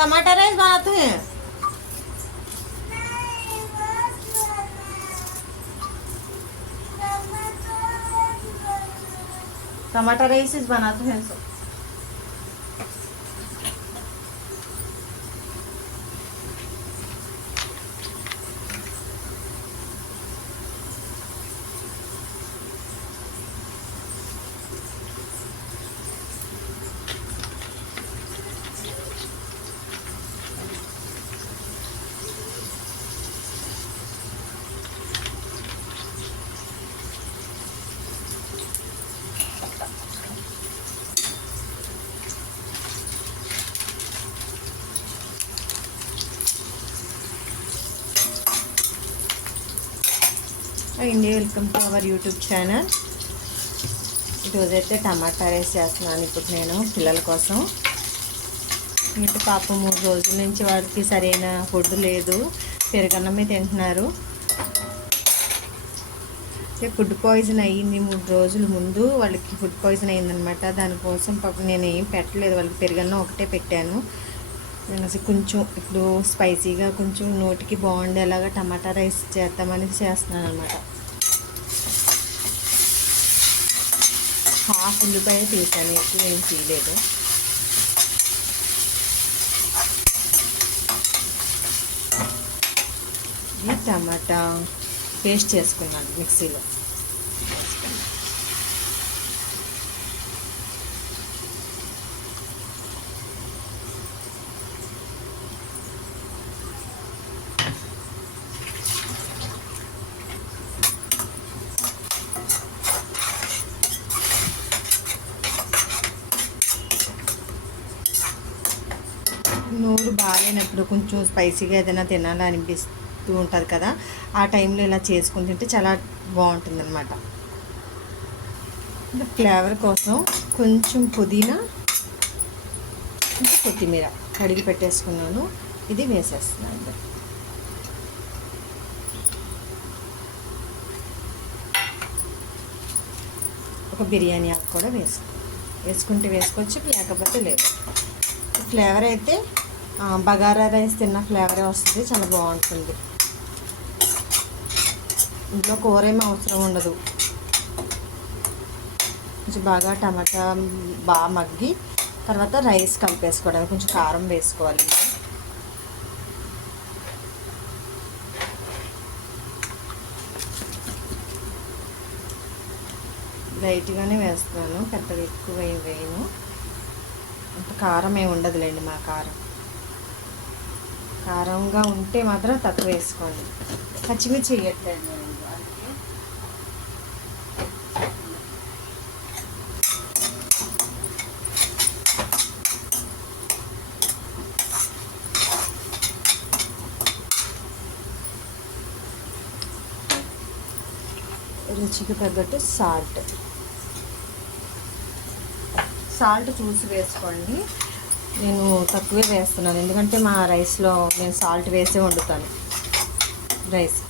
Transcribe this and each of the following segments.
टमाटर राइस बनाते हैं टमाटर राइस बनाते हैं सब। అండి welcome to our YouTube channel ఈరోజైతే టమాటా రైస్ చేస్తున్నాను ఇప్పుడు నేను పిల్లల కోసం. ఇంటి పాప మూడు రోజుల నుంచి వాడికి సరైన ఫుడ్ లేదు. పెరుగన్నమే తింటున్నారు. ఫుడ్ పాయిజన్ అయ్యింది మూడు రోజుల ముందు వాళ్ళకి ఫుడ్ పాయిజన్ అయిందనమాట దానికోసం పాపం నేను ఏం పెట్టలేదు. వాళ్ళకి పెరుగన్నం ఒకటే పెట్టాను. అసలు కొంచెం ఇప్పుడు స్పైసీగా కొంచెం నోటికి బాగుండేలాగా టమాటా రైస్ చేద్దామని చేస్తున్నాను అనమాట హాఫ్ ఉల్లిపాయ తీసాను ఎక్కువ ఏం తీయలేదు. ఇది టమాటా పేస్ట్ చేసుకున్నాను మిక్సీలో. నోరు బాగాలేనప్పుడు కొంచెం స్పైసీగా ఏదైనా తినాలనిపిస్తూ ఉంటుంది కదా ఆ టైంలో ఇలా చేసుకుని తింటే చాలా బాగుంటుంది అనమాట ఫ్లేవర్ కోసం కొంచెం పుదీనా కొత్తిమీర కడిగి పెట్టేసుకున్నాను ఇది వేసేస్తున్నాను. ఒక బిర్యానీ ఆకు కూడా వేసుకో వేసుకుంటే వేసుకోవచ్చు లేకపోతే లేదు. ఫ్లేవర్ అయితే బగారా రైస్ తిన్న ఫ్లేవరే వస్తుంది. చాలా బాగుంటుంది. ఇంట్లో కూర ఏమి అవసరం ఉండదు. కొంచెం బాగా టమాటా బాగా మగ్గి తర్వాత రైస్ కలిపేసుకోవడం కొంచెం కారం వేసుకోవాలి. లైట్గానే వేస్తున్నాను పెద్దగా ఎక్కువ వేయను. అంత కారం ఏమి ఉండదులేండి మా కారం. కారంగా ఉంటే మాత్రం తక్కువ వేసుకోండి. పచ్చిమిర్చి వేయట్లేదు. అందుకే రుచికి తగ్గట్టు సాల్ట్. సాల్ట్ చూసి వేసుకోండి. నేను తక్కువే వేస్తున్నాను. ఎందుకంటే మా రైస్లో నేను సాల్ట్ వేసే వండుతాను. రైస్.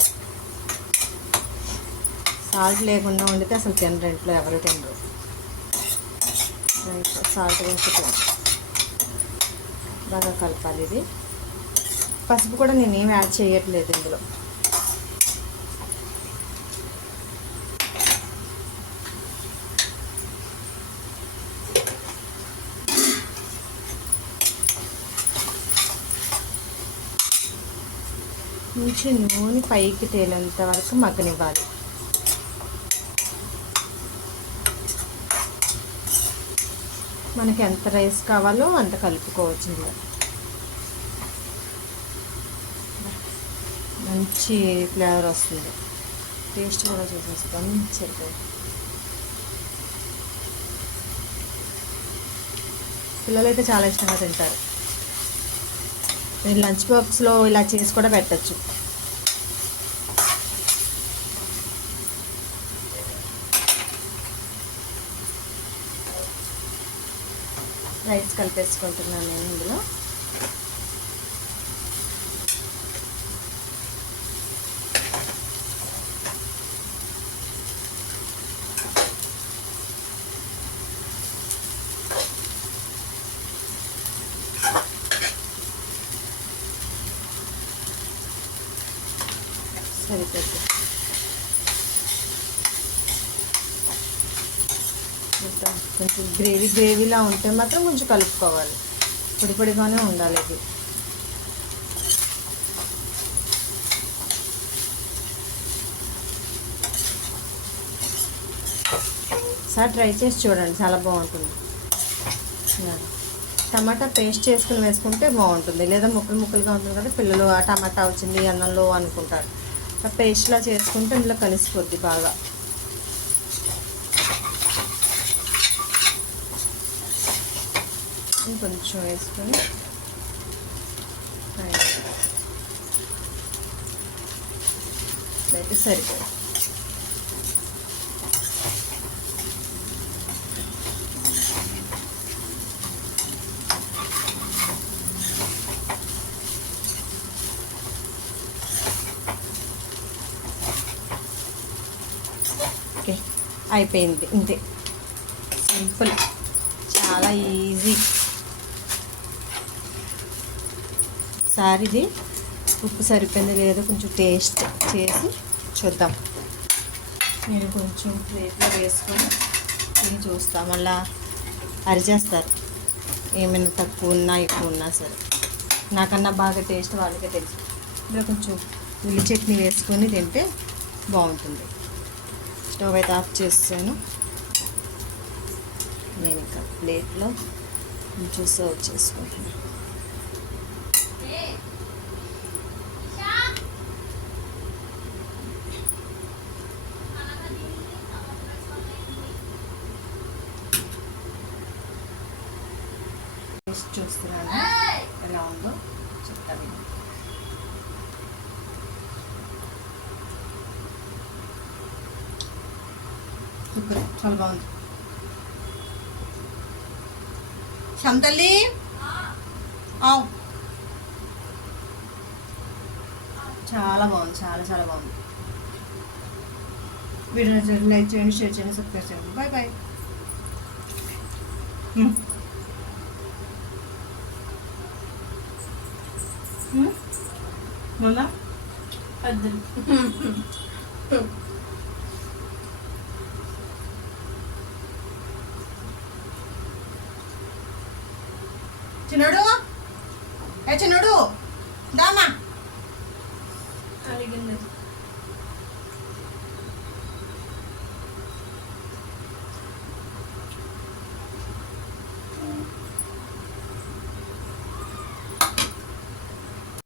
సాల్ట్ లేకుండా వండితే అసలు తినరు ఇంట్లో ఎవరు తినరు. రైస్ సాల్ట్ వేసుకో బాగా కలపాలి ఇది. పసుపు కూడా నేను ఏం యాడ్ చేయట్లేదు ఇందులో. కొంచెం నూనె పైకి తేలేంత వరకు మగ్గనివ్వాలి. మనకి ఎంత రైస్ కావాలో అంత కలుపుకోవచ్చు మంచి ఫ్లేవర్ వస్తుంది. టేస్ట్ కూడా చూసేస్తాం సరిపోయి పిల్లలైతే చాలా ఇష్టంగా తింటారు. లంచ్ బాక్స్లో ఇలా చేసి కూడా పెట్టచ్చు. రైస్ కలిపేసుకుంటున్నాను నేను ఇందులో. సరిపోతుంది మొత్తం కొంచెం గ్రేవీ గ్రేవీలా ఉంటే మాత్రం కొంచెం కలుపుకోవాలి. పొడి పొడిగానే ఉండాలి ఇది. సార్ ట్రై చేసి చూడండి చాలా బాగుంటుంది. టమాటా పేస్ట్ చేసుకుని వేసుకుంటే బాగుంటుంది. లేదా ముక్కలు ముక్కలుగా ఉంటుంది కదా పిల్లలు ఆ టమాటా వచ్చింది అన్నంలో అనుకుంటారు. పేస్ట్లా చేసుకుంటే ఇందులో కలిసిపోద్ది బాగా. ఇంకొంచెం వేసుకొని అయితే సరిపోయింది. అయిపోయింది. ఇంతే. సింపుల్. చాలా ఈజీ. ఒకసారి ఇది ఉప్పు సరిపోయింది లేదో కొంచెం టేస్ట్ చేసి చూద్దాం. నేను కొంచెం ప్లేట్లో వేసుకొని తిని చూస్తాం. మళ్ళా అరిచేస్తారు. ఏమైనా తక్కువ ఉన్నా ఎక్కువ ఉన్నా సరే. నాకన్నా బాగా టేస్ట్ వాళ్ళకే తెలుసు. ఇందులో కొంచెం ఉల్లి చట్నీ వేసుకొని తింటే బాగుంటుంది. స్టవ్ అయితే ఆఫ్ చేస్తాను. నేను ఇంకా ప్లేట్లో కొంచెం సర్వ్ చేసుకుంటున్నాను చూస్తున్నాను. ఎలా ఉందో చెప్తాను సూపర్ చాలా బాగుంది. శంతల్లి. చాలా బాగుంది చాలా చాలా బాగుంది. వీడియో నచ్చితే లైక్ చేయండి షేర్ చేయండి సబ్స్క్రైబ్ చేయండి. బాయ్ బాయ్ మళ్ళా వద్దు చిన్నడు? ఏ చిన్నడు? దామా అడిగింది